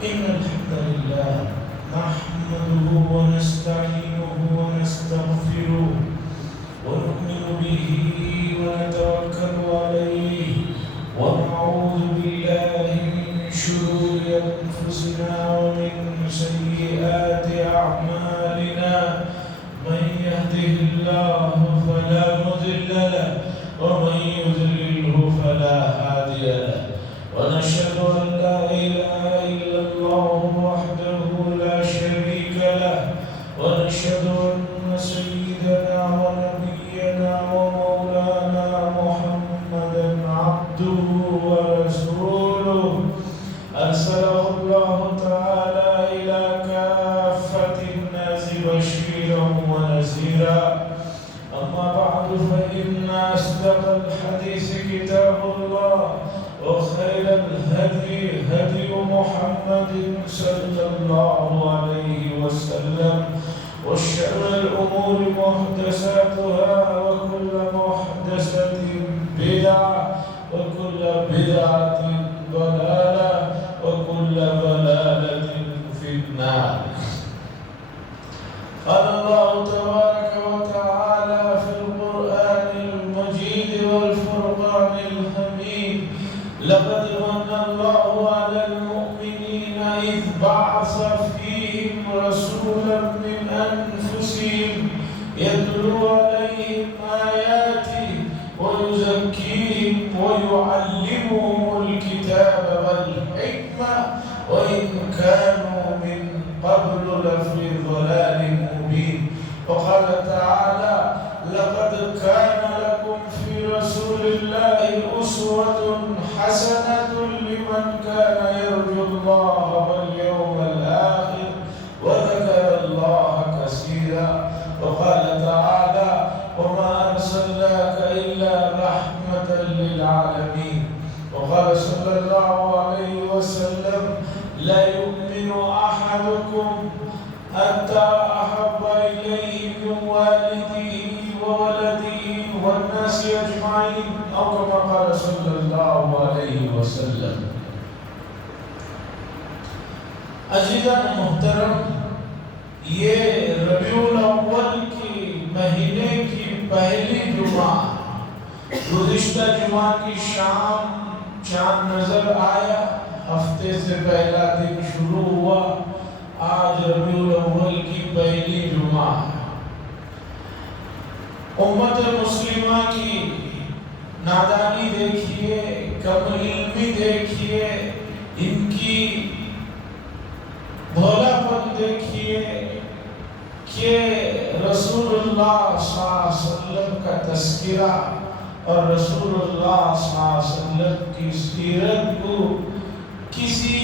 إن الحمد لله نحمده ونستعينه ونستغفره ونؤمن به ونتوكل عليه ونعوذ بالله من شرور أنفسنا ومن سيئات أعمالنا من يهده الله فلا مضل له ومن يضلله فلا هادي له ونشهد أن لا إله إلا الله وحده لا شريك له ونشهد أن سيدنا ونبينا ومولانا محمدا عبده ورسوله أرسله الله تعالى إلى كافة الناس بشيرا ونذيرا أما بعد فإن أصدق الحديث كتاب الله وخير الهدي هدي محمد صلى الله عليه وسلم وشر الأمور محدثاتها وكل محدثة بدعة وكل بدعة ضلالة وكل ضلالة في النار. قال الله تبارك وتعالى في القرآن المجيد والفرقان الحميد لقد من الله على المؤمنين إذ بعث فيهم رسولا من أنفسهم يتلو عليهم آياته ويزكيهم ويعلمهم الكتاب والحكمة وإن كانوا من قبل لفي ضلال مبين. وقال تعالى لقد كان لكم في رسول الله أسوة حسنة لمن كان يرجو الله واليوم الآخر وذكر الله كثيرا. وقال تعالى وما أرسلناك إلا رحمة للعالمين. وقال صلى الله عليه وسلم لا يؤمن أحدكم حتى أحب إليه من والده وولده والناس أجمعين أو كما قال صلى الله عليه وسلم. عزیزان محترم، یہ ربیع الاول کی مہینے کی پہلی جمعہ، گزشتہ جمعہ کی شام چاند نظر آیا، ہفتے سے پہلا دن شروع ہوا، آج ربیع الاول کی پہلی جمعہ. امت مسلمہ کی نادانی دیکھیے، کم علمی دیکھیے، ان کی بھولا پن دیکھیے کہ رسول اللہ صلی اللہ علیہ وسلم کا تذکرہ اور رسول اللہ صلی اللہ علیہ وسلم کی سیرت کو کسی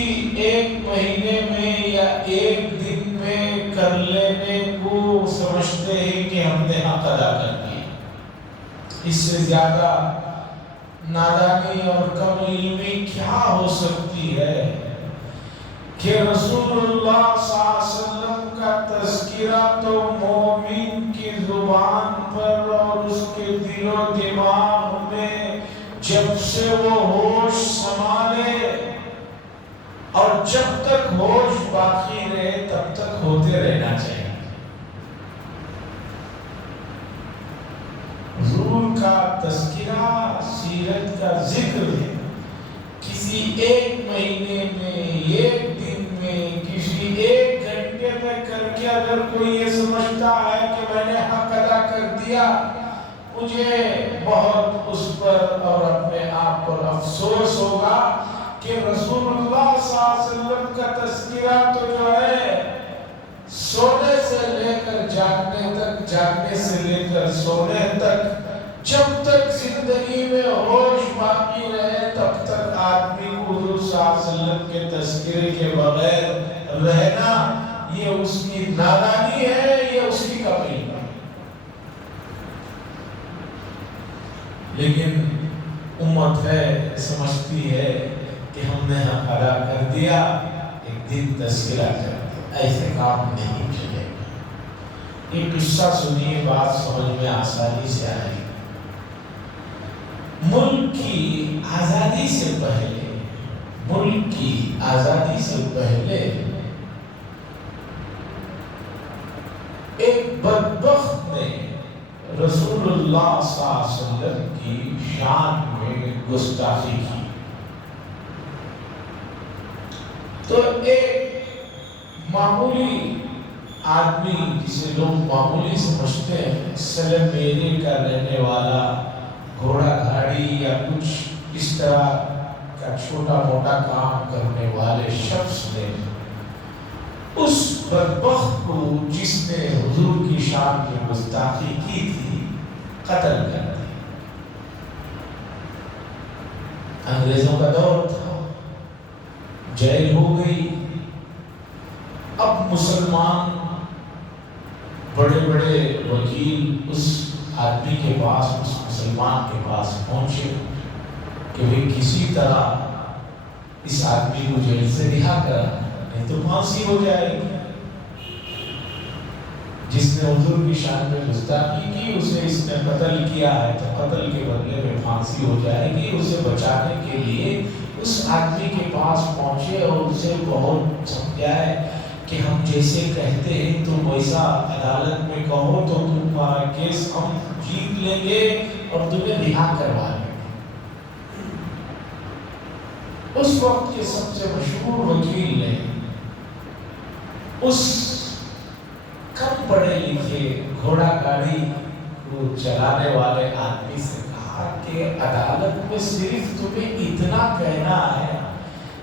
ایک مہینے میں یا ایک دن میں کر لینے کو سمجھتے ہیں کہ ہم نے حق ادا کر دیا. اس سے زیادہ نادانی اور کم علمی کیا ہو سکتی ہے کہ رسول اللہ صلی اللہ علیہ وسلم کا تذکرہ تو مومن کی زبان پر اور اس کے دل و دماغ میں جب سے وہ ہوش سنبھالے اور جب تک ہوش باقی رہے تب تک ہوتے رہنا چاہیے. حضور کا تذکرہ، سیرت کا ذکر ہے، کسی ایک مہینے میں، ایک دن میں، کسی ایک گھنٹے میں کر کے اگر کوئی یہ سمجھتا ہے کہ میں نے حق ادا کر دیا، مجھے بہت اس پر اور اپنے آپ پر افسوس ہوگا کہ رسول اللہ صلی اللہ علیہ وسلم کا تذکرہ تو جو ہے سونے سے لے کر جاگنے تک، جاگنے سے لے کر سونے تک، جب تک زندگی میں ہوش باقی رہے تب تک آدمی کو حضور صلی اللہ علیہ وسلم کے تذکرے کے بغیر رہنا یہ اس کی نادانی ہے، یہ اس کی کمی ہے. لیکن امت ہے سمجھتی ہے کہ ہم نے حق ادا کر دیا، ایک دن تذکرہ کر دیا. ایسے کام نہیں چلے گا. ایک قصہ سنیے، بات سمجھ میں آسانی سے آئے گی. ملک کی آزادی سے پہلے ملک کی آزادی سے پہلے ایک بدبخت نے رسول اللہ صلی اللہ علیہ وسلم کی شان میں گستاخی کی. تو ایک معمولی آدمی جسے لوگ معمولی سمجھتے ہیں، سلمیرے کا رہنے والا، گھوڑا گاڑی یا کچھ اس طرح کا چھوٹا موٹا کام کرنے والے شخص نے اس بدبخت کو جس نے حضور کی شان میں گستاخی کی تھی قتل کر دیا. انگریزوں کا دور تھا، جیل ہو گئی. اب مسلمان بڑے بڑے وکیل اس آدمی کے پاس، اس مسلمان کے پاس پہنچے کہ وہ کسی طرح اس آدمی کو جیل سے رہا کر، نہیں تو پھانسی ہو جائے گی. جس نے حضور کی شان میں گستاخی کی اسے اس نے قتل کیا ہے تو قتل کے بدلے میں پھانسی ہو جائے گی. اسے بچانے کے لیے اس آدمی کے پاس پہنچے اور اسے بہت سمجھائے کہ ہم جیسے کہتے ہیں تم ویسا عدالت میں کہو تو تمہارا کیس ہم جیت لیں گے اور تمہیں رہا کروا لیں گے. اس وقت کے سب سے مشہور وکیل نے اس کم پڑھے لکھے گھوڑا گاڑی کو چلانے والے آدمی سے کہا کہ عدالت میں صرف تمہیں اتنا کہنا ہے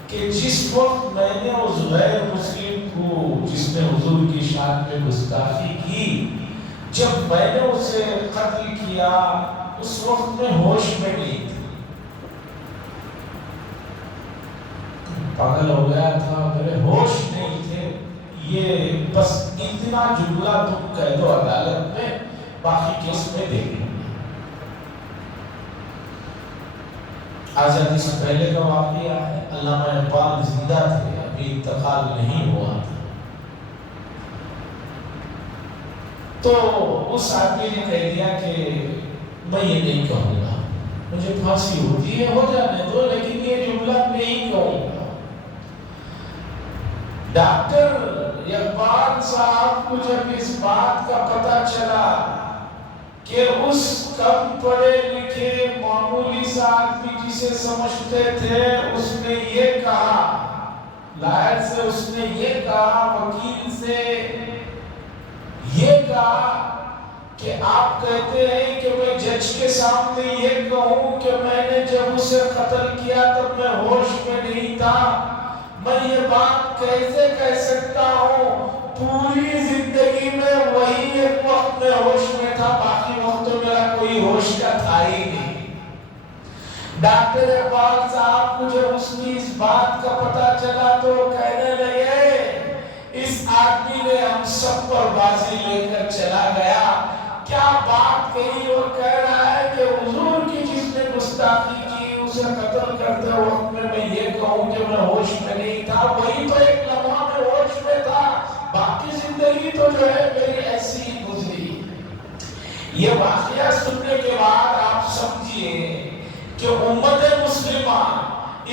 کہ جس وقت میں نے اس غیر مسلم کو جس نے حضور کی شان میں گستاخی کی، جب میں نے اسے قتل کیا اس وقت میں ہوش میں نہیں تھی، پاگل ہو گیا تھا، میرے ہوش نہیں تھے. یہ بس اتنا جملہ تم کہہ دو عدالت میں، باقی کیس میں دیکھ لیں. آزادی سے پہلے کا واقعہ ہے. علامہ اقبال زندہ تھے، ابھی انتقال نہیں ہوا تھا. تو اس آدمی نے کہہ دیا کہ میں یہ نہیں کہوں گا، مجھے پھانسی ہوتی ہے ہو جانے دو، لیکن یہ جملہ نہیں کہوں گا. ڈاکٹر اقبال صاحب کو جب اس بات کا پتہ چلا کہ اس کم پڑھے لکھے معمولی سا آدمی جسے سمجھتے تھے، اس نے یہ کہا، لائر سے اس نے یہ کہا، وکیل سے یہ کہا کہ آپ کہتے ہیں کہ میں جج کے سامنے یہ کہوں کہ میں نے جب اسے قتل کیا تب میں ہوش میں نہیں تھا، میں یہ بات کیسے کہہ سکتا ہوں؟ پوری زندگی میں وہی ایک وقت میں ہوش میں تھا، باقی وقت تو میرا کوئی ہوش کا تھا ہی نہیں. ڈاکٹر اقبال صاحب کو جب اس کی اس بات کا پتہ چلا تو کہنے لگے اس آدمی نے ہم سب پر بازی لے کر چلا گیا. کیا بات کہی اور کہہ رہا ہے کہ حضور کی جس نے گستاخی کی اسے قتل کرتے وقت میں یہ کہوں کہ میں ہوش میں نہیں تھا، وہی تو ایک لمحہ میں ہوش میں تھا، باقی زندگی تو جو ہے میری ایسی ہی گزری. یہ واقعہ سننے کے بعد آپ سمجھیے کہ امت مسلمہ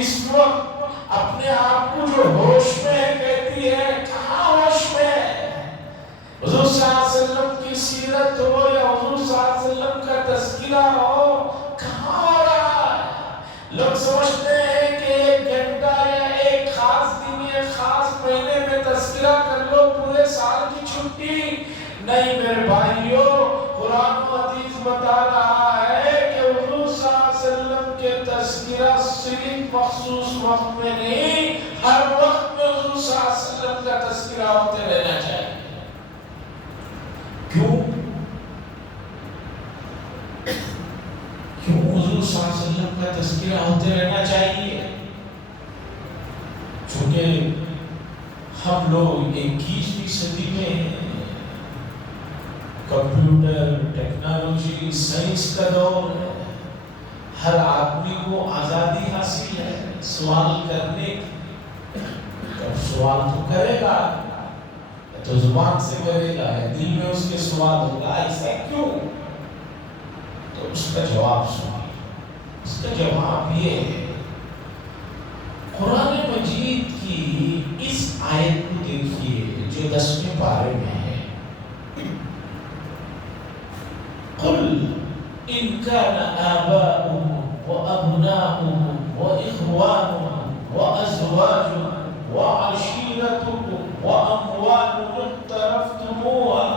اس وقت اپنے آپ کو جو ہوش میں کہتی ہے، کہاں ہوش میں؟ حضور صلی اللہ علیہ وسلم کی سیرت ہو یا حضور صلی اللہ علیہ وسلم کا تذکرہ ہو، کہاں ہو رہا ہے؟ لوگ سمجھتے ہیں کہ ایک گھنٹہ یا ایک خاص دن یا خاص مہینے میں تذکرہ کر لو، پورے سال کی چھٹی نہیں. میرے بھائیو، قرآن و حدیث بتا رہا ہے کہ حضور صلی اللہ علیہ وسلم کے تذکرہ صرف مخصوص وقت میں نہیں، ہر وقت میں حضور صلی اللہ علیہ وسلم کا تذکرہ ہوتے رہنا چاہیے. کیوں حضور صلی اللہ علیہ وسلم کا تذکرہ ہوتے رہنا چاہیے؟ چونکہ ہم لوگ 21ویں صدی میں کمپیوٹر، ٹیکنالوجی، سائنس کا دور ہے. ہر آدمی کو آزادی حاصل ہے سوال کرنے کی. اب سوال تو کرے گا تو زبان سے کرے گا، دل میں اس کے سوال ہوگا، ایسا کیوں؟ تو اس کا جواب سنیے. اس کا جواب یہ ہے، قرآن مجید کی اس آیت کو دیکھیے جو 10ویں پارے میں ہے. قل ان كان آباؤكم وأبناؤكم وإخوانكم وأزواجكم وعشيرتكم وأموال اقترفتموها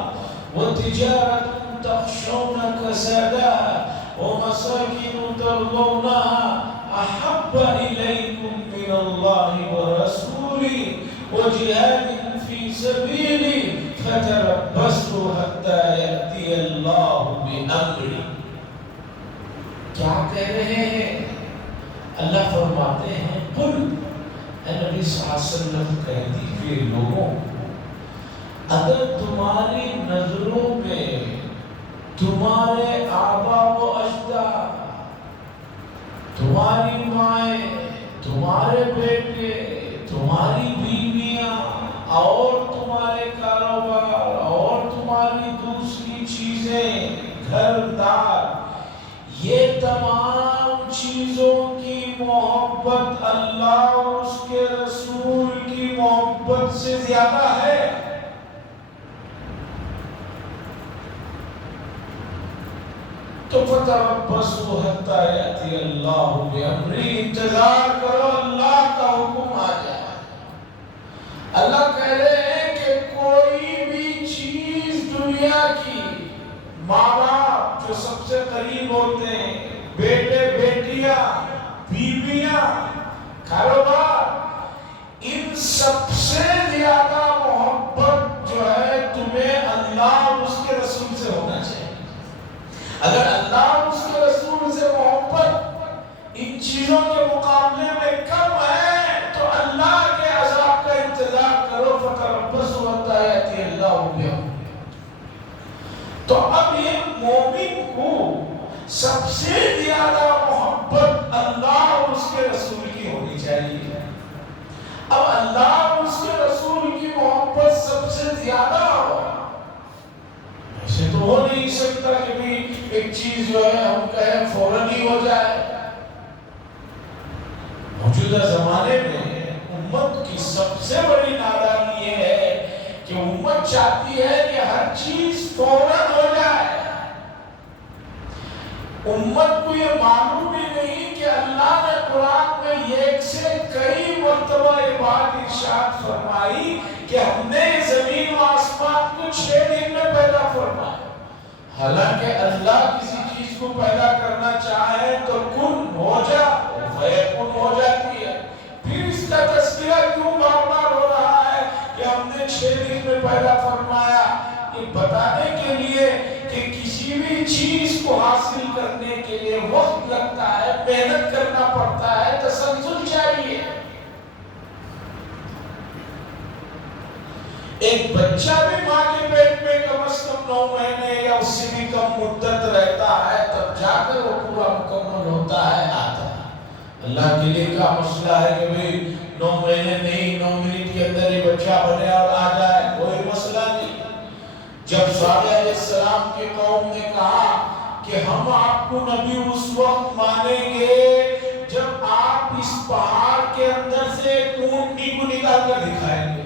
وتجارة تخشون كسادها ومساكن ترضونها أحب إليكم من الله ورسوله وجهاد في سبيله فتربصوا حتى يأتي الله بأمره. کیا کہہ رہے ہیں؟ اللہ فرماتے ہیں قل، اے نبی صلی اللہ علیہ وسلم کہہ دیجئے لوگوں، اگر تمہاری نظروں میں تمہارے آبا و اجداد، تمہاری مائیں، تمہارے بیٹے، تمہاری بیویاں اور تمہارے کاروبار اور تمہاری دوسری چیزیں، گھر دار، یہ تمام چیزوں کی محبت اللہ اور اس کے رسول کی محبت سے زیادہ ہے، تو فتربصوا حتی یأتی اللہ بأمرہ، انتظار کرو اللہ کا حکم آ جائے. اللہ کہہ رہے ہیں کہ کوئی بھی چیز دنیا کی، ماں باپ جو سب سے قریب ہوتے ہیں، بیٹے بیٹیاں، بیویاں، کاروبار، ان سب سے زیادہ محبت جو ہے تمہیں اللہ اور اس کے رسول سے ہونا چاہیے. اگر اللہ اور اس کے رسول سے محبت ان چیزوں کے مقابلے میں کم ہے تو اللہ کے عذاب کا انتظار کرو. فتربصوا حتی یأتی اللہ بأمرہ. تو اب یہ مومن کو سب سے زیادہ محبت اللہ اور اس کے رسول کی ہونی چاہیے. اب اللہ اور اس کے رسول کی محبت سب سے زیادہ ہو، ایسے تو ہو نہیں سکتا کہ بھی ایک چیز جو ہے ہم کہیں فوراً ہی ہو جائے. موجودہ زمانے میں امت کی سب سے بڑی نادانی یہ ہے کہ امت چاہتی ہے کہ ہر چیز فوراً ہو جائے. امت کو یہ معلوم ہی نہیں کہ اللہ نے قرآن میں ایک سے کئی مرتبہ یہ بات ارشاد فرمائی کہ ہم نے زمین و آسمان کو 6 دن میں پیدا فرمایا. حالانکہ اللہ کسی چیز کو پیدا کرنا چاہے تو کن ہو جا، فیکن ہو جاتی ہے. پھر اس کا تذکرہ کیوں بار بار ہو رہا ہے کہ ہم نے 6 دن میں پیدا فرمایا؟ یہ بتانے کے لیے کہ کسی بھی چیز کو حاصل کرنے کے لیے وقت لگتا ہے، محنت کرنا پڑتا ہے، تسلسل چاہیے. ایک بچہ بھی ماں کے پیٹ میں کم از کم 9 مہینے یا اس سے بھی کم مدت رہتا ہے، تب جا کر وہ پورا مکمل ہوتا ہے، آتا ہے. اللہ کے لیے کیا مسئلہ ہے کہ بھئی 9 مہینے نہیں، 9 منٹ کے اندر ہی بچہ بنے اور آ جائے، کوئی مسئلہ نہیں. جب صالح علیہ السلام کی قوم نے کہا کہ ہم آپ کو نبی اس وقت مانیں گے جب آپ اس پہاڑ کے اندر سے اونٹنی کو نکال کر دکھائیں گے.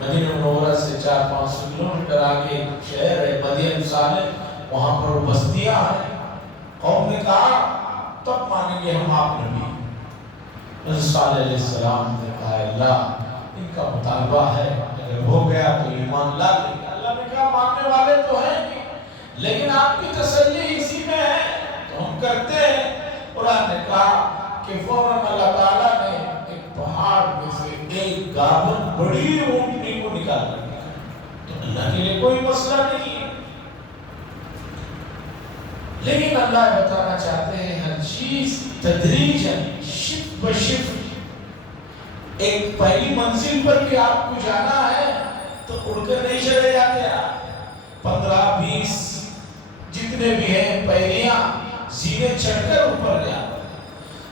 مدینہ منورہ سے 400-500 کلومیٹر آگے شہر ہے مدین صالح، وہاں پر بستیاں ہیں. قوم نے کہا تب مانیں گے ہم آپ نبی. حضرت صالح علیہ السلام نے کہا اللہ ان کا مطالبہ ہے، اگر ہو گیا تو ایمان لا لیں گے. اللہ نے کہا ماننے والے تو ہیں نہیں، لیکن آپ کی تسلی اسی میں ہے تو ہم کرتے ہیں. قرآن نے کہا کہ فوراً اللہ تعالیٰ نے ایک پہاڑ میں سے ایک گابن بڑی اونٹنی کو نکال کر دیا. تو اللہ کے لیے کوئی مسئلہ نہیں ہے. لیکن اللہ بتانا چاہتے ہیں ہر چیز تدریجاً، شف بشف. ایک پہلی منزل پر بھی آپ کو جانا ہے تو اڑ کر نہیں چلے جاتے آپ. 15-20 جتنے بھی ہیں پہلیاں سیدھے چڑھ کر اوپر جاتے.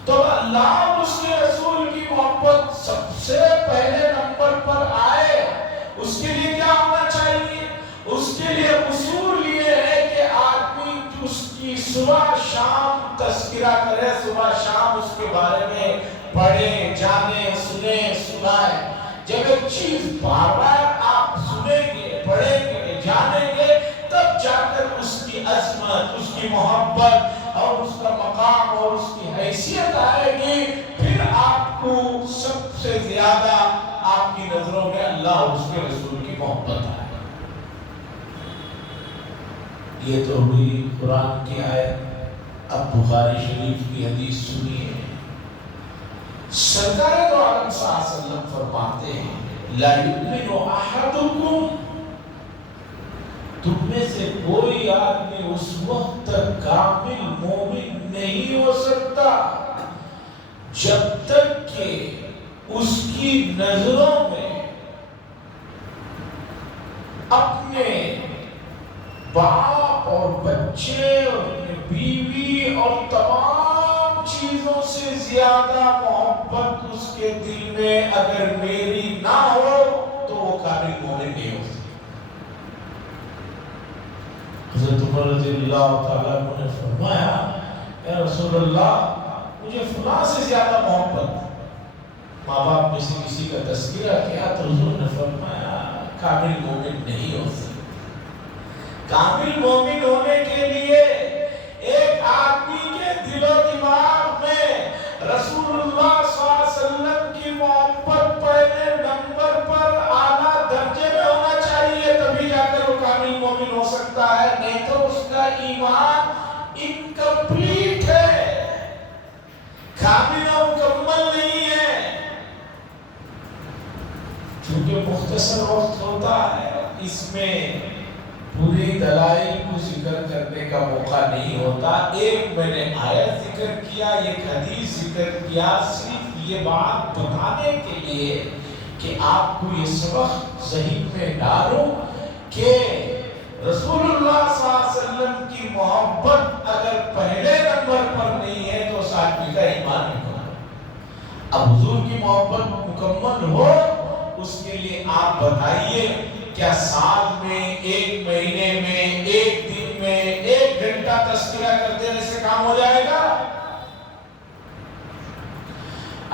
تو اللہ اور اس کے رسول کی محبت سب سے پہلے نمبر پر آئے، اس کے لیے کیا ہونا چاہیے؟ اس کے لیے اصول یہ ہے کہ آدمی اس کی صبح شام تذکرہ کرے، صبح شام اس کے بارے میں پڑھیں جانیں سنیں سنائیں. جب ایک چیز بار بار آپ سنیں گے پڑھیں گے جانیں گے تب جا کر اس کی عظمت اس کی محبت اور اس کا مقام اور اس کی حیثیت آئے گی. پھر آپ کو سب سے زیادہ آپ کی نظروں میں اللہ اور اس کے رسول کی محبت آئے. یہ تو ہوئی قرآن کی آیت. اب بخاری شریف کی حدیث سنیے. سرکار دو عالم صلی اللہ علیہ وسلم فرماتے ہیں لا یؤمن احدکم، تم میں سے کوئی آدمی اس وقت تک کامل مومن نہیں ہو سکتا جب تک کہ اس کی نظروں میں اپنے باپ اور بچے اور اپنی بیوی اور تمام چیزوں سے زیادہ محبت اس کے دل میں اگر میری نہ ہو تو وہ کامل مومن نہیں ہو سکتا. حضرت عمر رضی اللہ تعالیٰ عنہ نے فرمایا یا رسول اللہ مجھے فلاں سے زیادہ محبت. ماں باپ میں سے کسی کا تذکرہ کیا تو حضور نے فرمایا کامل مومن نہیں ہو سکتا. کامل مومن ہونے کے لیے ایک آدمی کے دل و دماغ میں رسول اللہ صلی اللہ علیہ وسلم کی محبت پہلے نمبر پر اعلیٰ درجے میں ہونا چاہیے تبھی جا کر وہ کامل مومن ہو سکتا ہے. نہیں تو اس کا ایمان انکمپلیٹ ہے، کامل و مکمل نہیں ہے. چونکہ مختصر وقت ہوتا ہے اس میں پوری دلائل کو ذکر کرنے کا موقع نہیں ہوتا. ایک میں نے آیت ذکر کیا ایک حدیث ذکر کیا صرف یہ بات بتانے کے لیے کہ آپ کو یہ سبق ذہن میں ڈالو کہ رسول اللہ صلی اللہ علیہ وسلم کی محبت اگر پہلے نمبر پر نہیں ہے تو اس آدمی کا ایمان نہیں. اب حضور کی محبت مکمل ہو اس کے لیے آپ بتائیے کیا سال میں ایک مہینے میں ایک دن میں ایک گھنٹہ تذکرہ کر دینے سے کام ہو جائے گا؟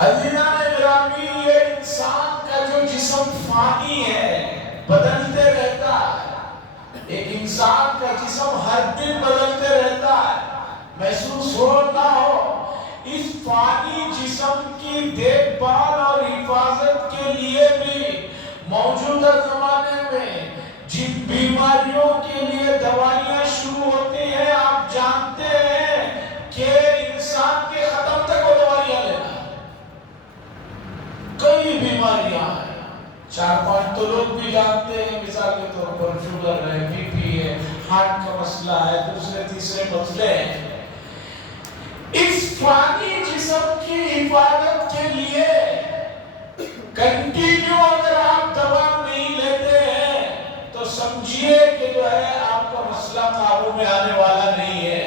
عزیزان گرامی یہ انسان کا جو جسم فانی ہے بدلتے رہتا ہے. ایک انسان کا جسم ہر دن بدلتے رہتا ہے. محسوس ہو نہ ہو اس فانی جسم کی دیکھ بھال اور حفاظت کے لیے بھی موجودہ زمانے میں جن بیماریوں کے لیے دوائیاں شروع ہوتی ہیں آپ جانتے ہیں کہ انسان کے ختم تک وہ دوائیاں لینا. کئی بیماریاں ہیں 4-5 تو لوگ بھی جانتے ہیں مثال کے طور پر شوگر ہے بی پی ہے ہارٹ کا مسئلہ ہے دوسرے تیسرے مسئلے ہیں. اس فانی جسم کی حفاظت کے لیے کنٹینیو اگر آپ دوا نہیں لیتے ہیں تو سمجھیے کہ جو ہے آپ کا مسئلہ قابو میں آنے والا نہیں ہے.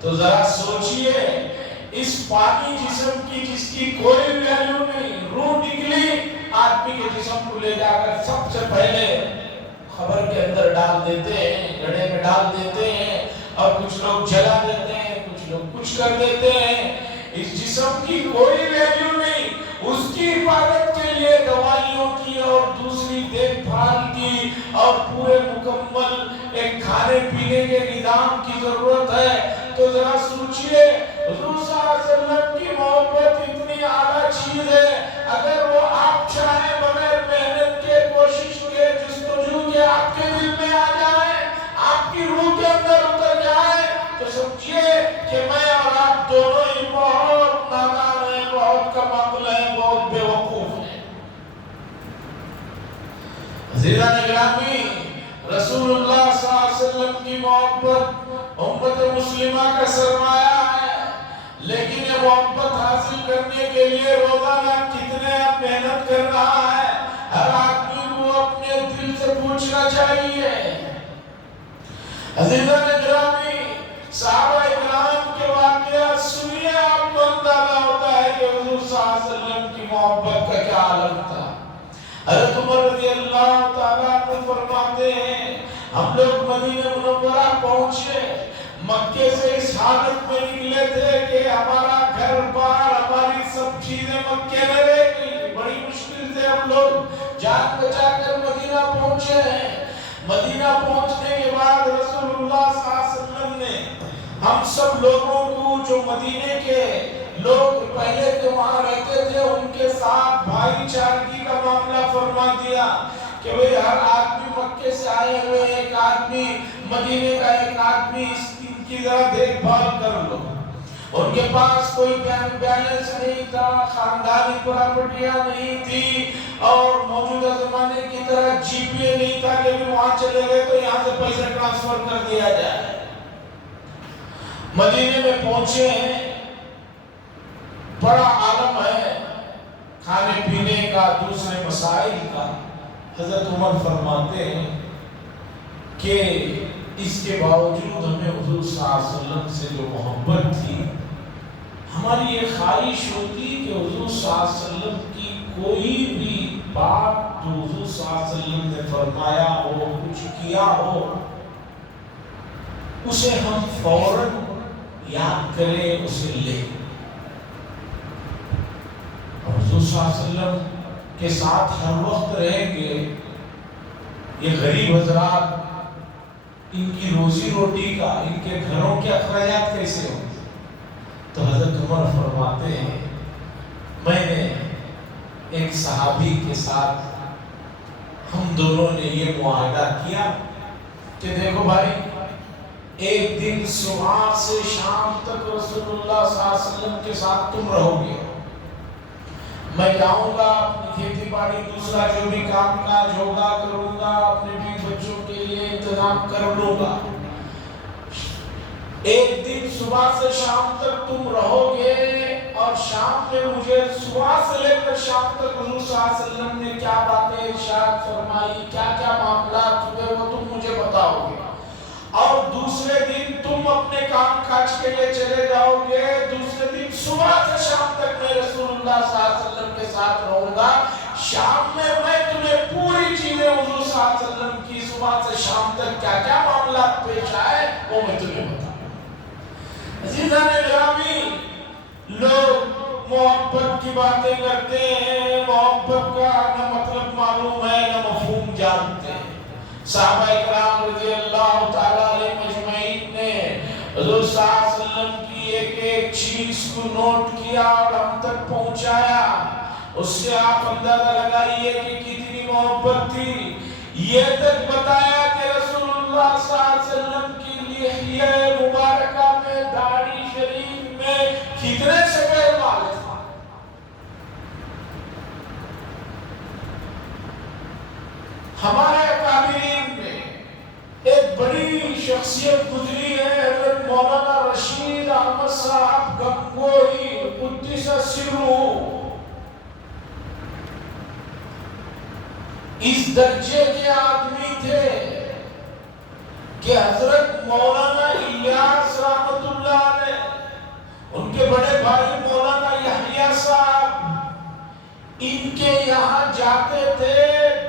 تو ذرا سوچئے اس پانی جسم کی جس کی کوئی ویلیو نہیں روح نکلی آدمی کے جسم کو لے جا کر سب سے پہلے خبر کے اندر ڈال دیتے ہیں گڑھے میں ڈال دیتے ہیں اور کچھ لوگ جلا دیتے ہیں کچھ لوگ کچھ کر دیتے ہیں. اس جسم کی کوئی ویلیو نہیں. اس کی حفاظت کے لیے دوائیوں کی اور دوسری دیکھ بھال کی اور پورے مکمل ایک کھانے پینے کے نظام کی ضرورت ہے. تو ذرا سوچئے حضور صلی اللہ علیہ وسلم کی محبت اتنی اعلیٰ چیز ہے اگر وہ آپ چاہیں بغیر محنت کے کوشش کے جستجو کے آپ کے دل میں آ جائے آپ کی روح کے اندر اتر جائے تو سمجھئے کہ میں اور آپ دونوں ہی بہت نادان ہیں بہت کم عقل ہیں بہت بے وقوف ہیں. عزیزان گرامی رسول اللہ صلی اللہ علیہ وسلم کی محبت امت مسلمہ کا سرمایہ ہے لیکن یہ محبت حاصل کرنے کے لیے روزانہ کتنے محنت کر رہا ہے. ہر آدمی کو اپنے دل سے پوچھنا چاہیے. عزیزان گرامی صحابہ اکرام کے واقعات سنیے آپ کو اندازہ ہوتا ہے کہ حضور صلی اللہ علیہ وسلم کی محبت کا کیا عالم تھا. حضرت عمر رضی اللہ تعالیٰ عنہ فرماتے ہیں ہم لوگ مدینہ منورہ پہنچے مکے سے اس حالت میں نکلے تھے کہ ہمارا گھر بار ہماری سب چیزیں مکے میں رہ گئی، بڑی مشکل سے ہم لوگ جان بچا کر مدینہ پہنچے ہیں۔ مدینہ پہنچنے کے بعد رسول اللہ صلی اللہ علیہ وسلم نے ہم سب لوگوں کو جو مدینے کے لوگ پہلے کے وہاں رہتے تھے ان کے ساتھ بھائی چارگی کا معاملہ فرما دیا کہ بھئی ہر آدمی مکے سے آئے ہوئے ایک آدمی مدینے کا ایک آدمی اس کی ذرا دیکھ بھال کر لو۔ ان کے پاس کوئی بیلنس نہیں تھا، خاندانی پراپرٹیاں نہیں تھی، اور موجودہ زمانے کی طرح جی پی اے نہیں تھا کہ بھی وہاں چلے گئے تو یہاں سے پیسے ٹرانسفر کر دیا جائے۔ مدینے میں پہنچے ہیں، بڑا عالم ہے کھانے پینے کا، دوسرے مسائل کا۔ حضرت عمر فرماتے ہیں کہ اس کے باوجود ہمیں حضور صلی اللہ علیہ وسلم سے جو محبت تھی، ہماری یہ خواہش ہوتی کہ حضور صلی اللہ علیہ وسلم کی کوئی بھی بات جو حضور صلی اللہ علیہ وسلم نے فرمایا ہو، کچھ کیا ہو، اسے ہم فوراً یاد کریں، اسے لیں۔ حضور صلی اللہ علیہ وسلم کے ساتھ ہر وقت رہیں گے، یہ غریب حضرات ان کی روزی روٹی کا، ان کے گھروں کے اخراجات کیسے ہوں؟ تو حضرت عمر فرماتے ہیں میں نے ایک صحابی کے ساتھ ہم دونوں نے یہ معاہدہ کیا کہ دیکھو بھائی، ایک دن صبح سے شام تک رسول اللہ صلی اللہ علیہ وسلم کے ساتھ تم رہو گے، میں جاؤں گا اپنی کھیتی باڑی دوسرا جو بھی کام کاج ہوگا کروں گا، اپنے بھی بچوں کے لیے انتظام کر لوں گا، ایک دن صبح سے شام تک تم رہو گے، اور شام میں مجھے صبح سے لے کر شام تک حضور صلی اللہ علیہ وسلم نے کیا باتیں ارشاد فرمائی، کیا کیا معاملات ہوئے، وہ تم مجھے بتاؤ گے، اور دوسرے دن تم اپنے کام کاج کے لیے چلے جاؤ گے، دوسرے دن صبح سے شام تک میں رسول اللہ صلی اللہ علیہ وسلم کے ساتھ رہوں گا، شام میں میں تمہیں پوری چیزیں حضور صلی اللہ علیہ وسلم کی صبح سے شام تک کیا کیا معاملات پیش آئے وہ میں تمہیں بتاؤں۔ عزیزان گرامی، لوگ محبت کی باتیں کرتے ہیں، محبت کا نہ مطلب معلوم ہے نہ مفہوم جانتے ہیں۔ صحابہ اکرام رضی اللہ تعالیٰ علیہ مجمعین نے حضور صلی اللہ علیہ وسلم کی ایک ایک چیز کو نوٹ کیا اور ہم تک پہنچایا، اس سے آپ اندازہ لگائیے کہ کتنی محبت تھی۔ یہ تک بتایا کہ رسول اللہ صلی اللہ علیہ وسلم کی لحیہ مبارکہ میں، داڑھی شریف میں کتنے سفید بال تھا۔ ہمارے اکابرین میں ایک بڑی شخصیت گزری ہے، حضرت مولانا رشید احمد صاحب گنگوہی قدس سرہ، اس درجے کے آدمی تھے کہ حضرت مولانا الیاس رحمت اللہ علیہ، ان کے بڑے بھائی مولانا یحییٰ صاحب ان کے یہاں جاتے تھے،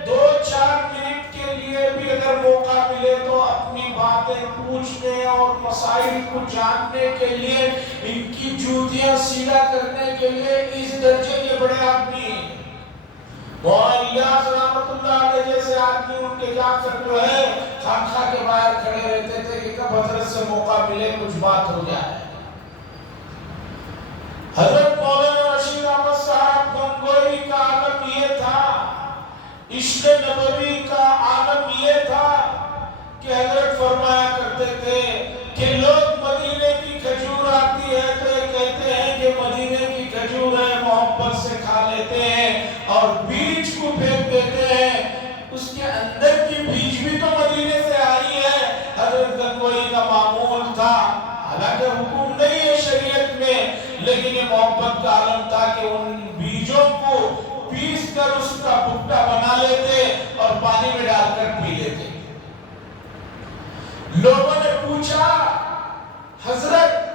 2-4 منٹ کے لیے بھی اگر موقع ملے تو اپنی باتیں پوچھنے اور مسائل کو جاننے کے لیے، ان کی جوتیاں سیدھا کرنے کے لیے، اس درجے کے بڑے آدمی ہیں۔ مولانا الیاس رحمت اللہ علیہ جیسے آدمی ان کے جا کر جو ہے خانقاہ کے باہر کھڑے رہتے تھے کہ کب حضرت سے موقع ملے کچھ بات ہو جائے۔ حضرت مولانا رشید احمد صاحب گنگوہی کا عالم یہ تھا، عشق نبوی کا عالم یہ تھا کہ حضرت فرمایا کرتے تھے کہ لوگ مدینے کی کھجور آتی ہے تو یہ کہتے ہیں کہ مدینے کی کھجور ہے، محبت سے کھا لیتے ہیں اور بیج کو پھینک دیتے ہیں، اس کے اندر کی بیج بھی تو مدینے سے آئی ہے۔ حضرت گنگوہی کا معمول تھا، حالانکہ حکم نہیں ہے شریعت میں، لیکن یہ محبت کا عالم تھا کہ ان بیجوں کو پیس کر اس کا بھٹا بنا لیتے اور پانی میں ڈال کر پی لیتے۔ لوگوں نے پوچھا حضرت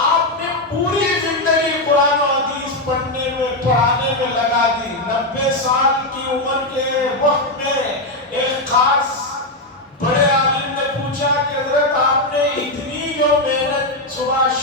آپ نے پوری زندگی قرآن و حدیث پڑھانے میں لگا دی، 90 سال کی عمر کے وقت میں ایک خاص بڑے عالم نے پوچھا کہ حضرت آپ نے اتنی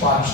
5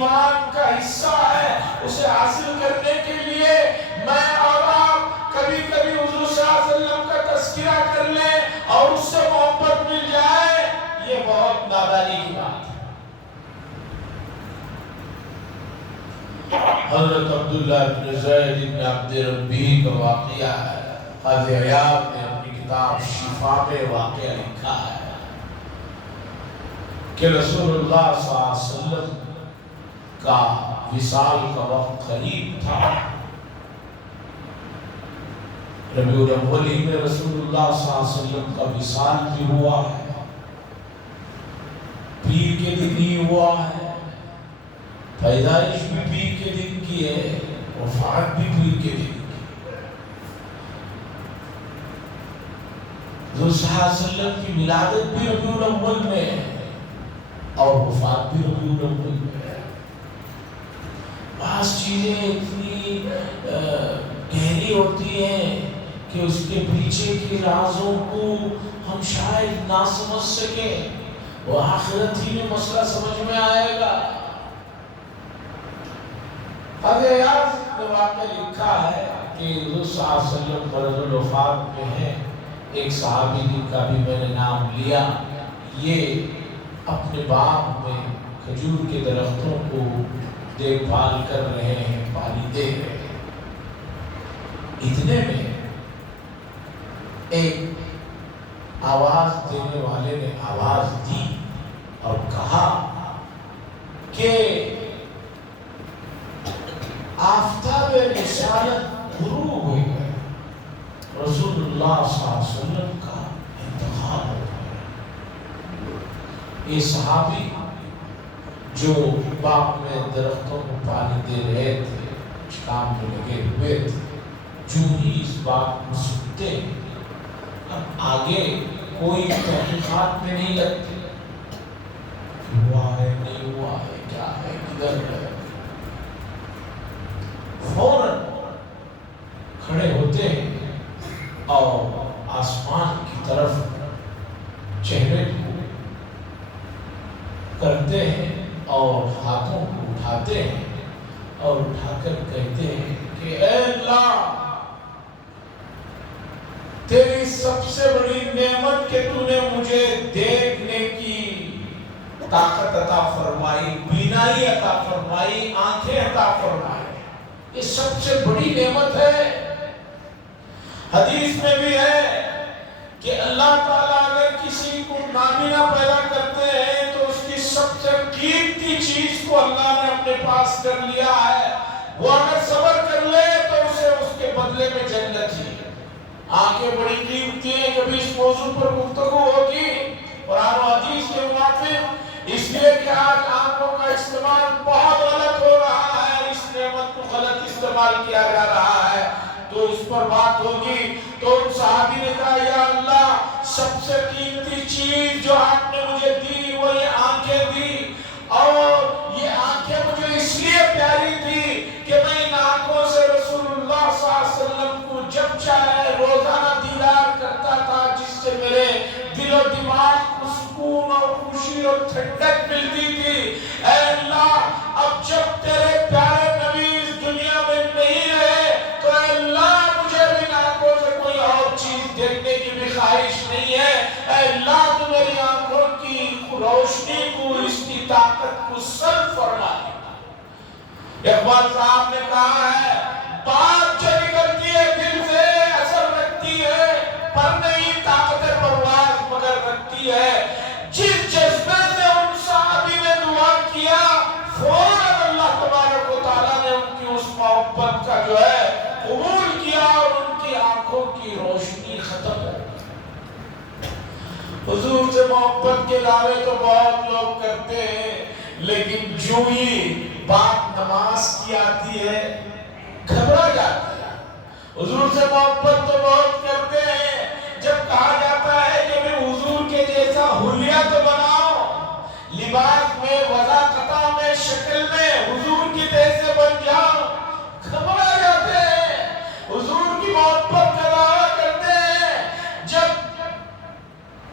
ایمان کا حصہ ہے، اسے حاصل کرنے کے لیے میں اور آپ کبھی کبھی حضور صلی اللہ علیہ وسلم کا تذکرہ کر لیں اور اس سے محبت مل جائے، یہ بہت نادانی کی بات ہے۔ حضرت عبداللہ بن زید بن عبد ربی کا واقعہ ہے، قاضی عیاض نے اپنی کتاب شفا میں واقعہ لکھا ہے کہ رسول اللہ صلی اللہ علیہ وسلم کا وصال کا وقت قریب تھا۔ ربیع الاول میں رسول اللہ صلی اللہ علیہ وسلم کا وصال بھی ہوا ہے، پیر کے دن ہی ہوا ہے، پیدائش بھی پیر کے دن کی ہے، وفات بھی پیر کے دن کی۔ حضور صلی اللہ علیہ وسلم کی ولادت بھی ربیع الاول میں ہے اور وفات بھی ربیع الاول میں ہے۔ بعض چیزیں اتنی گہری ہوتی ہیں کہ اس کے پیچھے کے رازوں کو ہم شاید نہ سمجھ سکیں، وہ آخرت ہی میں مسئلہ سمجھ میں آئے گا۔ قاضی عیاض نے واقعہ لکھا ہے کہ حضور صلی اللہ علیہ وسلم مرض الوفات میں ہیں، ایک صحابی جن کا بھی میں نے نام لیا، یہ اپنے باغ میں کھجور کے درختوں کو دیکھ بھال کر رہے ہیں، پانی دے رہے ہیں۔ اتنے میں ایک آواز دینے والے نے آواز دی اور کہا کہ آفتاب رسالت غروب ہوئی ہے، رسول اللہ صلی اللہ علیہ وسلم کا انتقال ہو گیا۔ یہ صحابی جو باغ میں درختوں کو پانی دے رہے تھے، کچھ کام میں لگے ہوئے تھے، جو ہی اس بات کو سنتے اب آگے کوئی تحقیقات میں نہیں لگتے، ہوا ہے نہیں ہوا ہے، کیا ہے کدھر ہے، فوراً کھڑے ہوتے ہیں اور آسمان کی طرف چہرے کو کرتے ہیں اور ہاتھوں کو اٹھاتے ہیں اور اٹھا کر کہتے ہیں کہ اے اللہ، تیری سب سے بڑی نعمت کہ تو نے مجھے دیکھنے کی طاقت عطا فرمائی، بینائی عطا فرمائی، آنکھیں عطا فرمائی، یہ سب سے بڑی نعمت ہے۔ حدیث میں بھی ہے کہ اللہ تعالیٰ اگر کسی کو نابینا پیدا کرتے ہیں تو اس کی سب سے قیمتی چیز کو اللہ نے اپنے پاس کر لیا ہے، وہ اگر صبر کر لے تو اسے اس کے بدلے میں جنت ہی ہے۔ آنکھیں بڑی قیمتی ہیں، کبھی اس موضوع پر گفتگو ہوگی قرآن و حدیث کے موافق، اس لیے کہ آج آنکھوں کا استعمال بہت غلط ہو رہا ہے، اس نعمت کو غلط استعمال کیا جا رہا ہے، تو اس پر بات ہوگی۔ تو ان صحابی نے کہا یا اللہ، سب سے قیمتی چیز جو آپ نے مجھے دی وہ یہ آنکھیں دی، اور یہ آنکھیں مجھے اس لیے پیاری تھی کہ میں ان آنکھوں سے رسول اللہ صلی اللہ علیہ وسلم کو جب چاہے روزانہ دیدار کرتا تھا، جس سے میرے دل و دماغ کو سکون اور خوشی اور ٹھنڈک ملتی تھی۔ اے اللہ، اب جب تیرے پیارے نبی اس دنیا میں نہیں رہے تو اے اللہ مجھے ان آنکھوں سے کوئی اور چیز دیکھنے کی بھی خواہش نہیں ہے۔ اے اللہ، تو میری آنکھوں کی روشنی کو، اس کی طاقت کو سلب فرما دے۔ اقبال صاحب نے کہا ہے بات جو نکلتی ہے دل سے اثر رکھتی ہے، پر نہیں طاقت پرواز مگر رکھتی ہے۔ جس جذبے سے ان صحابی نے دعا کیا، فوراً اللہ تبارک و تعالیٰ نے ان کی اس محبت کا جو ہے قبول کیا اور ان کی آنکھوں کی روشنی ختم ہو گئی۔ حضور سے محبت کے دعوے تو بہت لوگ کرتے ہیں، لیکن جو ہی بات نماز کی آتی ہے گھبرا جاتے ہیں۔ حضور سے محبت تو بہت کرتے ہیں، جب کہا جاتا ہے کہ میں حضور کے جیسا حلیہ تو بناؤ، لباس میں، وضاقتہ میں، شکل میں حضور کی جیسے بن جاؤ، گھبرا جاتے ہیں۔ حضور کی محبت کا دعویٰ کرتے ہیں، جب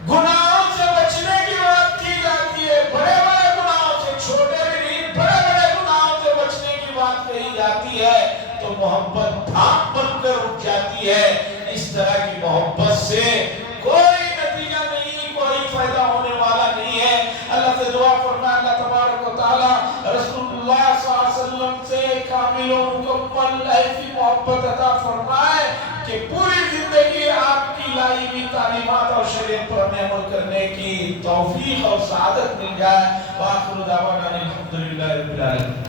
گناہوں سے بچنے کی بات کی جاتی ہے، بڑے بڑے گناہوں سے، چھوٹے بھی نہیں، بڑے بڑے چلی آتی ہے تو محبت دھاگ بن کر اٹھ جاتی ہے. اس طرح کی محبت سے کوئی نتیجہ نہیں، کوئی فائدہ ہونے والا نہیں ہے. اللہ سے دعا فرمائے اللہ تبارک و تعالی رسول اللہ صلی اللہ علیہ وسلم سے کامل و مکمل ایسی محبت عطا فرمائے کہ پوری زندگی آپ کی لائی ہوئی تعلیمات اور شریعت پر ہمیں عمل کرنے کی توفیق اور سعادت مل جائے. وآخر دعوانا الحمدللہ رب العالمین.